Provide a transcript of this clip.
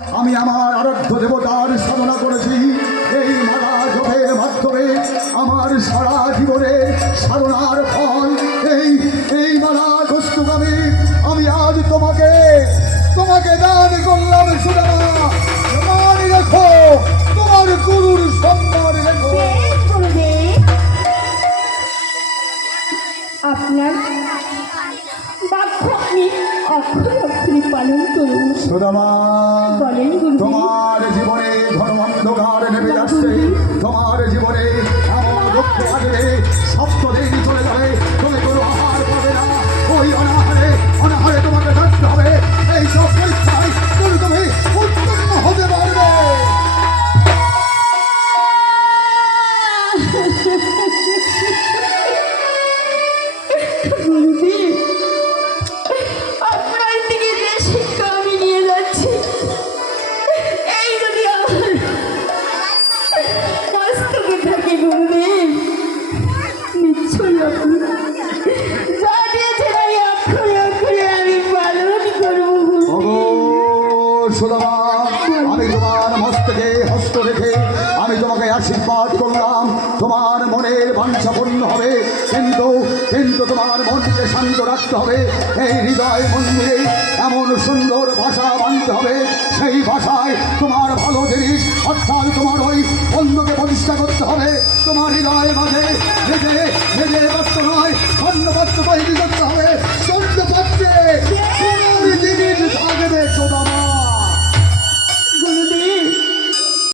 আমি আমার আরাধ্য দেবতার সাধনা করেছি। এই মালা জপের মাধ্যমে আমার সারা জীবনের সাধনার ফল। এই এই মালা কষ্টকামী আমি আজ তোমাকে তোমাকে দান করলাম সুদামা। রেখো তোমার গুরুর সম্মান রেখো। আপনার বাক্য আপনি অক্ষর অক্ষরে পালন করুন। সুদামা। অন্ধকার নেমে যাচ্ছে। তোমার জীবনে এমন দুঃখ আসবে সপ্তদিন চলে যাবে। তুমি কোনো আহার পাবে না। ওই অনাহারে অনাহারে তোমাকে থাকতে হবে। এই সব পরীক্ষায় তুমি তুমি উত্তীর্ণ হতে পারবে। গুরুদেব মস্তকে থাকে গুরুদেব নিশ্চয়ই যা দিয়েছেন আমি অক্ষরে অক্ষরে আমি পালন করব সুদামা আমি তোমার মস্তকে হস্ত রেখে আমি তোমাকে আশীর্বাদ করলাম। তোমার মনের বাঞ্ছা পূর্ণ হবে। কিন্তু কিন্তু তোমার মনকে শান্ত রাখতে হবে। এই হৃদয় মন্দিরে এমন সুন্দর ভাষা বানতে হবে। সেই ভাষায় তোমার ভালো জিনিস, অর্থাৎ তোমার ওই दे